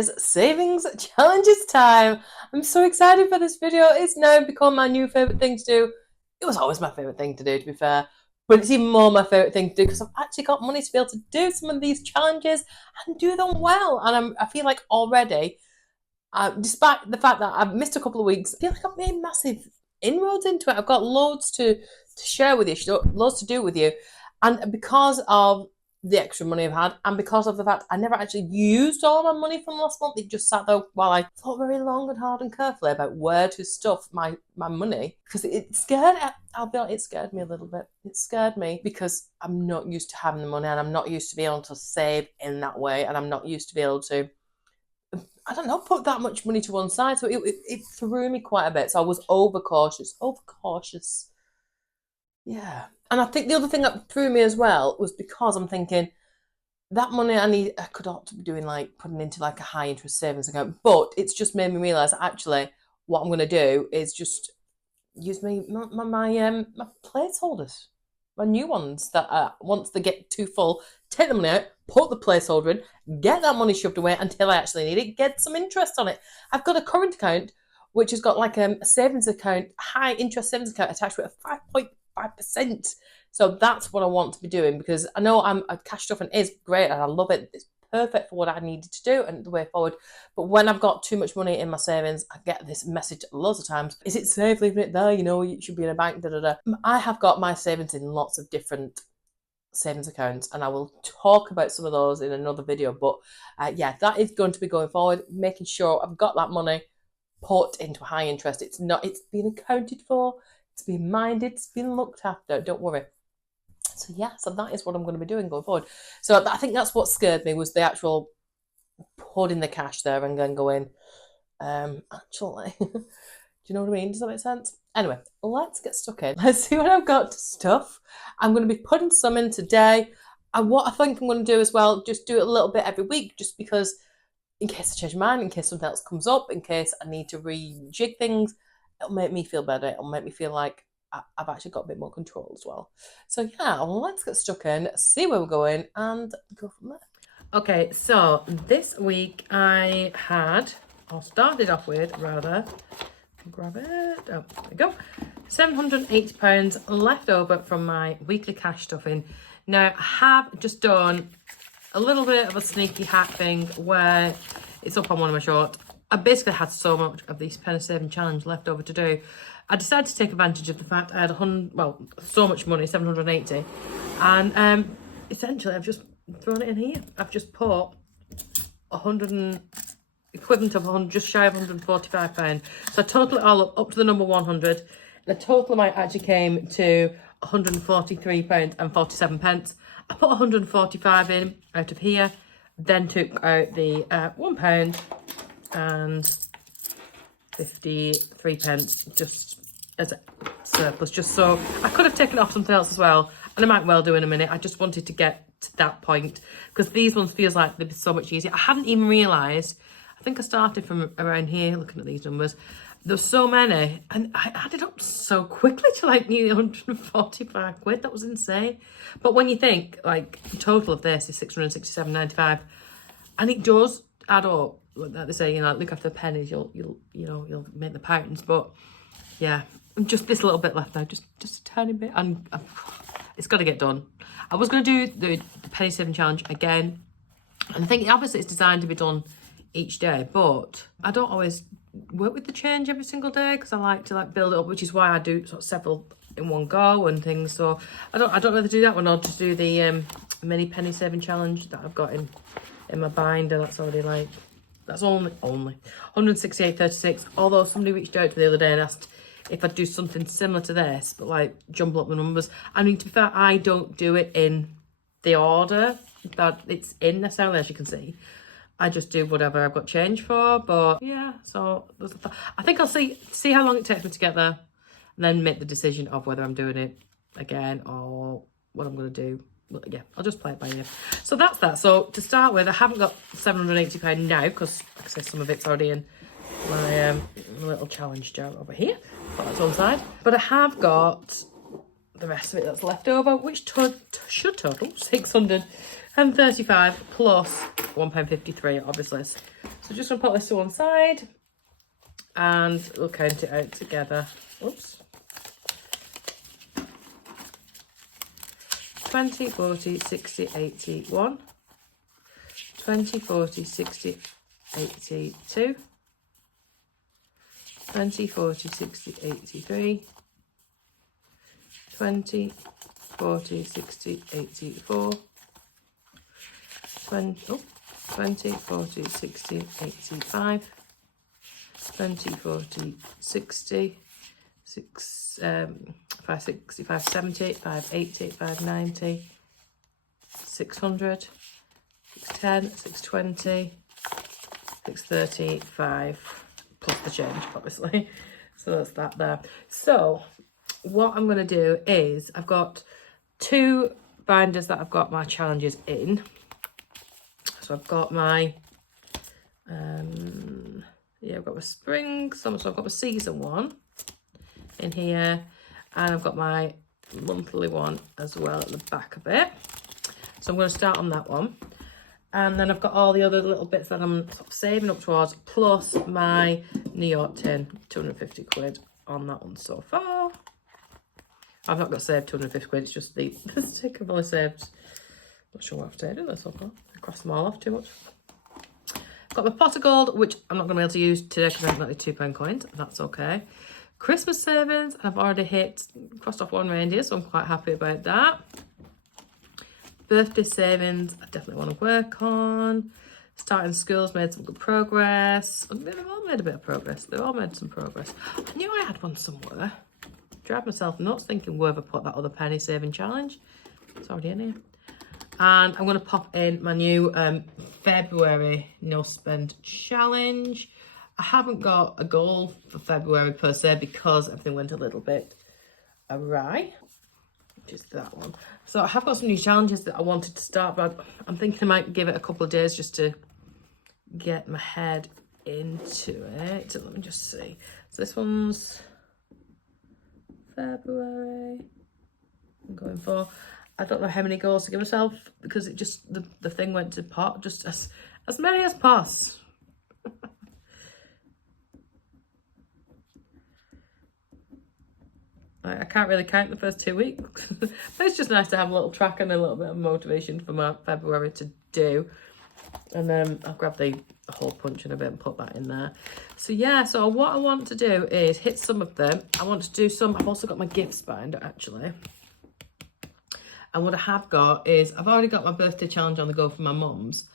is savings challenges time. I'm so excited for this video. It's now become my new favourite thing to do. It was always my favourite thing to do, to be fair, but it's even more my favourite thing to do because I've actually got money to be able to do some of these challenges and do them well. And I feel like already, despite the fact that I've missed a couple of weeks, I feel like I've made massive inroads into it. I've got loads to share with you, loads to do with you. And because of the extra money I've had, and because of the fact I never actually used all my money from last month, it just sat there while I thought very long and hard and carefully about where to stuff my money, because it scared, I'll be honest, it scared me a little bit. It scared me because I'm not used to having the money, and I'm not used to being able to save in that way, and I'm not used to be able to, I don't know, put that much money to one side. So it threw me quite a bit. So I was overcautious. Yeah. And I think the other thing that threw me as well was because I'm thinking that money I could opt to be doing, like putting into like a high interest savings account, but it's just made me realise actually what I'm going to do is just use my placeholders, my new ones that once they get too full, take the money out, put the placeholder in, get that money shoved away until I actually need it, get some interest on it. I've got a current account which has got like a savings account, high interest savings account attached with a 5.5%. So that's what I want to be doing, because I know cash stuffing is great and I love it. It's perfect for what I needed to do and the way forward. But when I've got too much money in my savings, I get this message loads of times: is it safe leaving it there? You know, you should be in a bank, da da da. I have got my savings in lots of different savings accounts, and I will talk about some of those in another video. But yeah, that is going to be going forward, making sure I've got that money put into high interest. It's been accounted for, it's been minded, it's been looked after, don't worry. So yeah, so that is what I'm going to be doing going forward. So I think that's what scared me, was the actual putting the cash there and then going, actually, do you know what I mean? Does that make sense? Anyway, let's get stuck in. Let's see what I've got to stuff. I'm going to be putting some in today. And what I think I'm going to do as well, just do it a little bit every week, just because in case I change my mind, in case something else comes up, in case I need to rejig things, it'll make me feel better. It'll make me feel like I've actually got a bit more control as well. So yeah, let's get stuck in, see where we're going, and go from there. Okay, so this week I started off with, rather, grab it, oh, there we go, £780 left over from my weekly cash stuffing. Now, I have just done a little bit of a sneaky hack thing where it's up on one of my shorts. I basically had so much of this penny saving challenge left over to do. I decided to take advantage of the fact I had so much money, 780, and essentially I've just thrown it in here. I've just put equivalent of just shy of £145. So I total it all up to the number 100. The total amount actually came to £143.47. I put 145 in out of here, then took out the £1 and 53 pence just as a surplus, just so I could have taken off something else as well, and I might well do in a minute. I just wanted to get to that point because these ones feels like they'd be so much easier. I hadn't even realised, I think I started from around here looking at these numbers. There's so many, and I added up so quickly to like nearly 145 quid. That was insane. But when you think like the total of this is 667.95, and it does add up, like they say, you know, look after the pennies, you'll make the pounds. But yeah, just this little bit left now, just a tiny bit, and it's got to get done. I was going to do the penny saving challenge again, and I think obviously it's designed to be done each day, but I don't always work with the change every single day because I like to build it up, which is why I do sort of several in one go and things. So I don't know whether to do that one or just do the mini penny saving challenge that I've got in my binder. That's already that's only 168.36. Although somebody reached out to me the other day and asked if I'd do something similar to this, but like jumble up the numbers. I mean, to be fair, I don't do it in the order that it's in necessarily, as you can see. I just do whatever I've got change for. But yeah, so I think I'll see how long it takes me to get there, and then make the decision of whether I'm doing it again or what I'm going to do. But yeah, I'll just play it by ear. So that's that. So to start with, I haven't got £780 now because, like I said, some of it's already in my little challenge jar over here. Put that on side. But I have got the rest of it that's left over, which should total £635 plus £1.53, obviously. So So just gonna put this to one side and we'll count it out together. Oops. 20, 40, 60, 80, 1. 20, 40, 60, 80, 2. 20, 40, 60, 83. 20, 40, 60, 84. 20, 40, 60, 85. 20, 40, 60, 560, 570, 580, 590, 600, 610, 620, 630, 5, plus the change, obviously. So that's that there. So what I'm going to do is I've got 2 binders that I've got my challenges in. So I've got my, I've got my spring, so I've got my season one in here, and I've got my monthly one as well at the back of it. So I'm going to start on that one. And then I've got all the other little bits that I'm sort of saving up towards, plus my New York tin, 250 quid on that one so far. I've not got saved 250 quid, it's just the stick I've only saved. Not sure what I've saved in this so far. I crossed them all off too much. Got my pot of gold, which I'm not going to be able to use today because I haven't got the £2 coins. That's okay. Christmas savings, I've already crossed off one reindeer, so I'm quite happy about that. Birthday savings, I definitely want to work on. Starting school's made some good progress. They've all made a bit of progress. They've all made some progress. I knew I had one somewhere. Drive myself nuts thinking where have I put that other penny saving challenge. It's already in here. And I'm going to pop in my new February no spend challenge. I haven't got a goal for February per se because everything went a little bit awry, which is that one. So I have got some new challenges that I wanted to start, but I'm thinking I might give it a couple of days just to get my head into it. So let me just see. So this one's February. I'm going for, I don't know how many goals to give myself because it just, the thing went to pot, just as many as pass. I can't really count the first 2 weeks. But it's just nice to have a little track and a little bit of motivation for my February to do. And then I'll grab the hole punch in a bit and put that in there. So yeah, so what I want to do is hit some of them. I want to do some, I've also got my gifts binder actually. And what I have got is, I've already got my birthday challenge on the go for my mum's.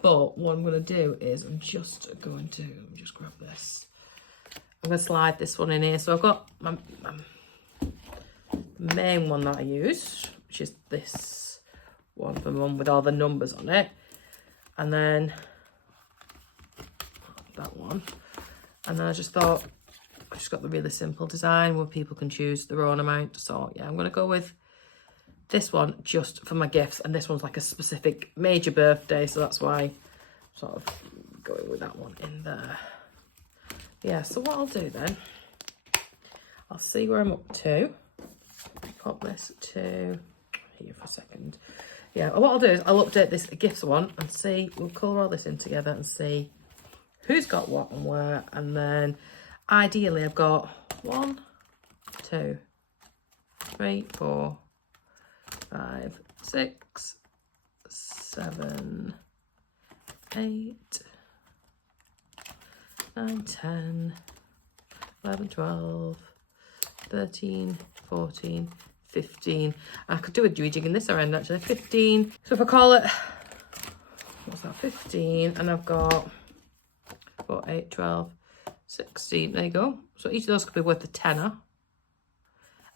But what I'm going to do is, let me just grab this. I'm going to slide this one in here. So I've got my main one that I use, which is this one for mum with all the numbers on it. And then that one. And then I just thought, I just got the really simple design where people can choose their own amount. So yeah, I'm going to go with this one just for my gifts, and this one's like a specific major birthday, so that's why I'm sort of going with that one in there. Yeah, so what I'll do then, I'll see where I'm up to. Pop this to here for a second. Yeah, what I'll do is I'll update this gifts one and see, we'll colour all this in together and see who's got what and where, and then ideally I've got 1, 2, 3, 4, 5, 6, 7, 8, 9, 10, 11, 12, 13, 14, 15. I could do a rejigging this around actually. 15. So if I call it, what's that? 15, and I've got 4, 8, 12, 16. There you go. So each of those could be worth a tenner.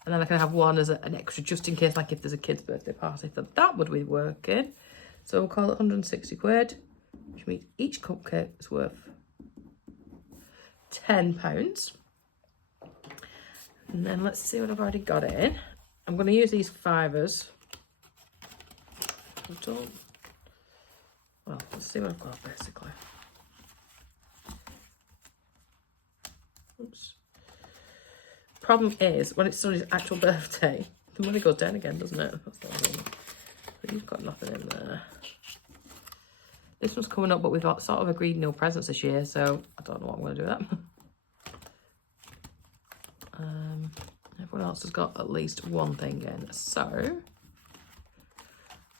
And then I can have one as an extra just in case, like if there's a kid's birthday party. So that would be working. So we'll call it 160 quid, which means each cupcake is worth £10. And then let's see what I've already got in. I'm going to use these fivers. Well, let's see what I've got basically. Oops. Problem is, when it's somebody's actual birthday, the money goes down again, doesn't it? That's not really, but you've got nothing in there. This one's coming up, but we've got sort of agreed no presents this year, so I don't know what I'm going to do with that. Everyone else has got at least one thing in, so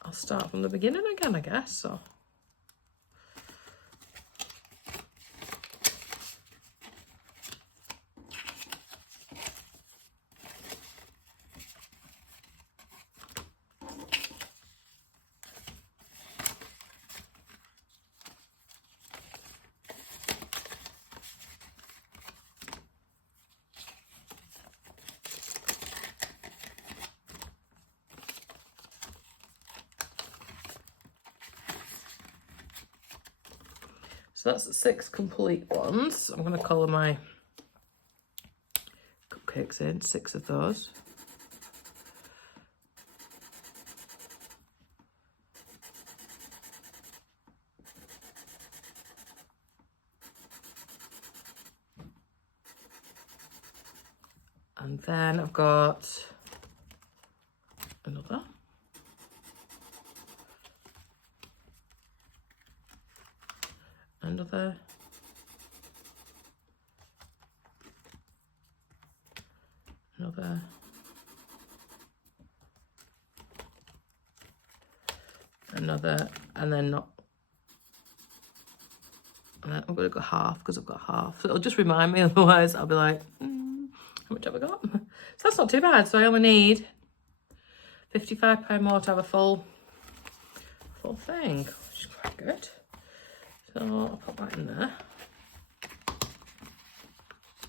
I'll start from the beginning again, I guess. So that's 6 complete ones. I'm going to colour my cupcakes in, 6 of those. And then I've got another. Another. Another. Another. And then not. And then I'm going to go half because I've got half. So it'll just remind me, otherwise I'll be like, how much have I got? So that's not too bad. So I only need £55 more to have a full thing, which is quite good. So I'll put that in there.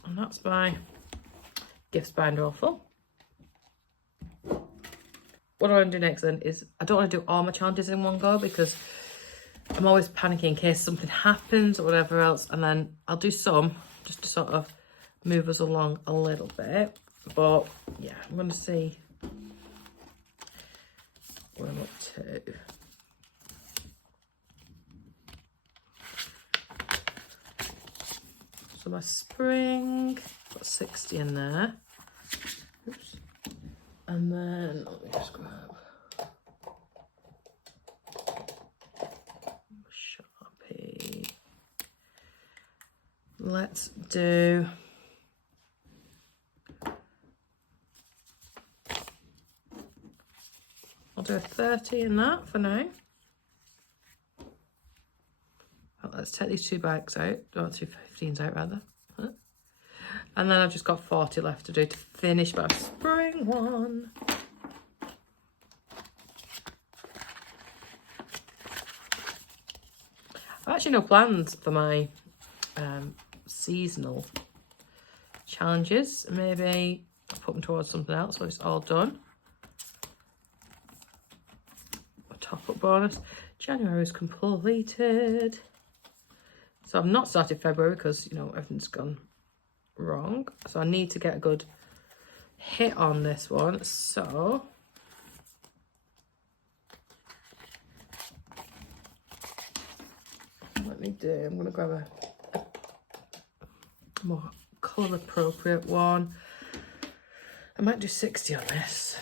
And that's my gifts binder all full. What I want to do next then is, I don't want to do all my challenges in one go because I'm always panicking in case something happens or whatever else. And then I'll do some just to sort of move us along a little bit. But yeah, I'm going to see what I'm up to. So my spring, got 60 in there. Oops. And then, let me just grab Sharpie. Let's do, I'll do a 30 in that for now. Let's take these 2 bags out, or 2 15s out rather. And then I've just got 40 left to do to finish my spring one. I've actually no plans for my seasonal challenges. Maybe I'll put them towards something else when it's all done. A top-up bonus. January is completed. So I've not started February because, you know, everything's gone wrong. So I need to get a good hit on this one. So let me do, I'm going to grab a more colour appropriate one. I might do 60 on this.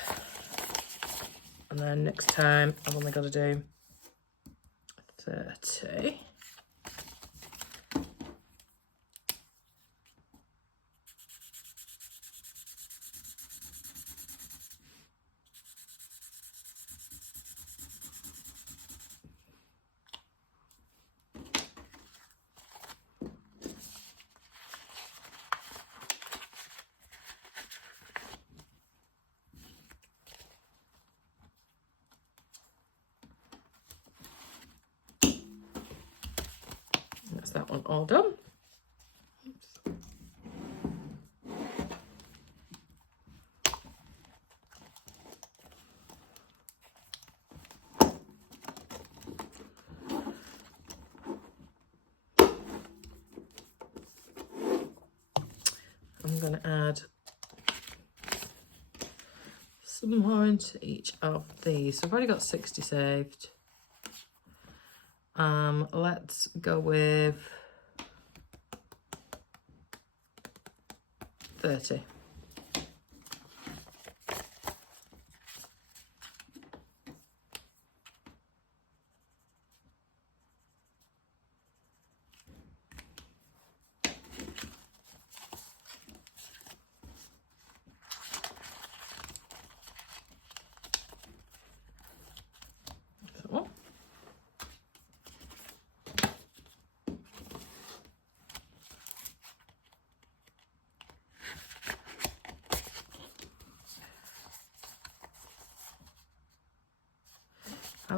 And then next time I've only got to do 30. That's that one all done. Oops. I'm going to add some more into each of these. So I've already got 60 saved. Let's go with 30.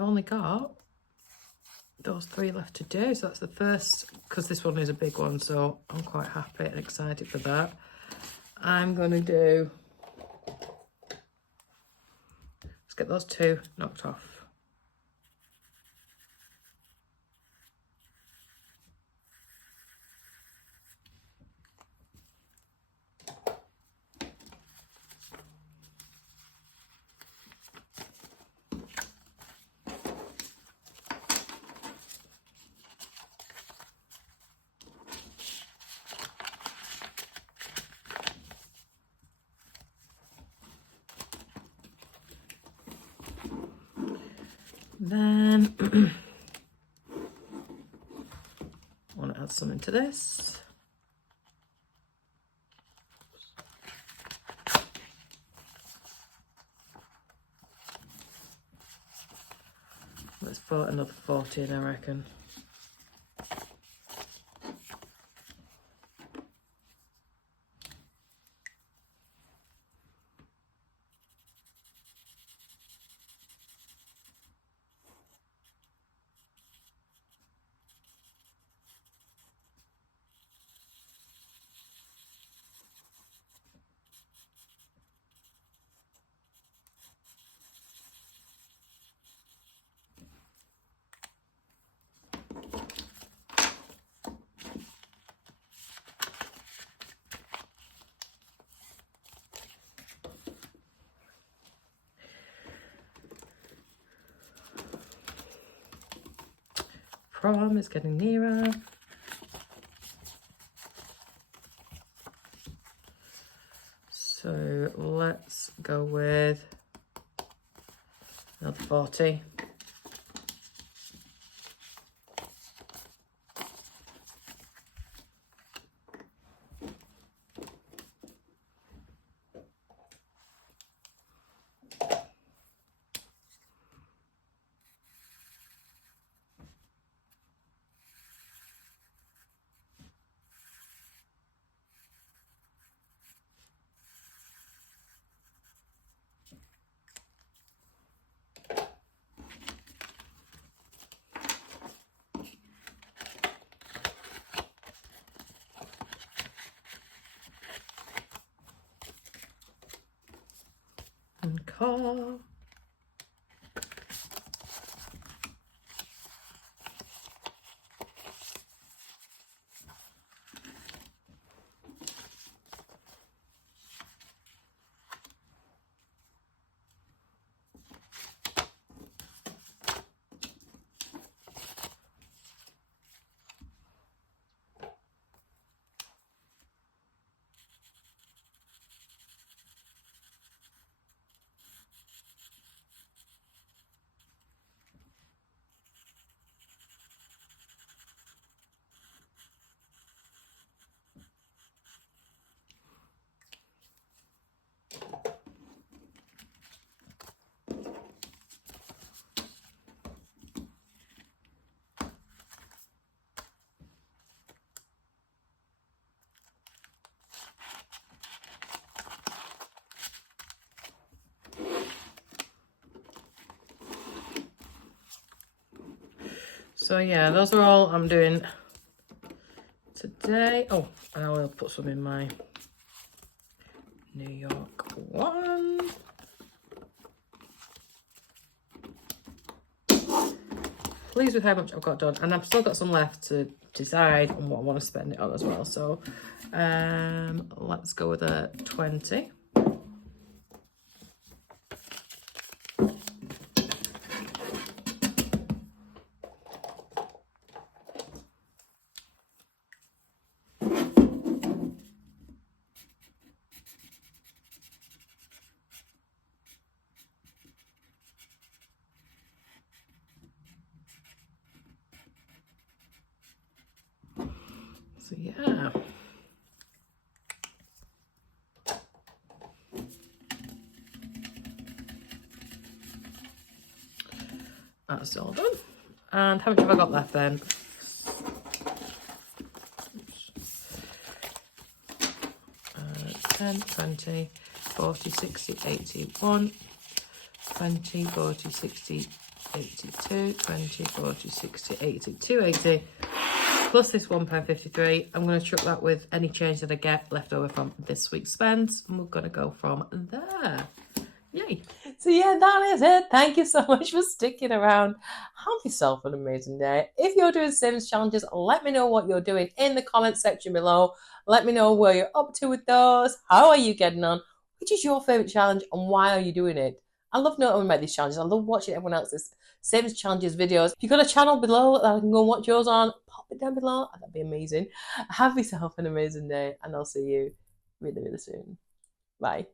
I've only got those 3 left to do, so that's the first, because this one is a big one, so I'm quite happy and excited for that. I'm going to do, let's get those 2 knocked off. Then I want to add something to this. Let's put another 40 in, I reckon. Prom is getting nearer. So let's go with another 40. And car. So yeah, those are all I'm doing today. Oh, and I will put some in my New York one. Pleased with how much I've got done, and I've still got some left to decide on what I want to spend it on as well. So let's go with a 20. So yeah. That's all done. And how much have I got left then? 10, 20, 40, 60, 80, 1, 20, 40, 60, 82, 20, 40, 60, 80, 280, plus this £1.53. I'm going to chuck that with any change that I get left over from this week's spends, and we're going to go from there. Yay. So yeah, that is it. Thank you so much for sticking around. Have yourself an amazing day. If you're doing savings challenges, let me know what you're doing in the comment section below. Let me know where you're up to with those. How are you getting on? Which is your favourite challenge and why are you doing it? I love knowing about these challenges. I love watching everyone else's savings challenges videos. If you've got a channel below that I can go and watch yours on, pop it down below. That'd be amazing. Have yourself an amazing day and I'll see you really, really soon. Bye.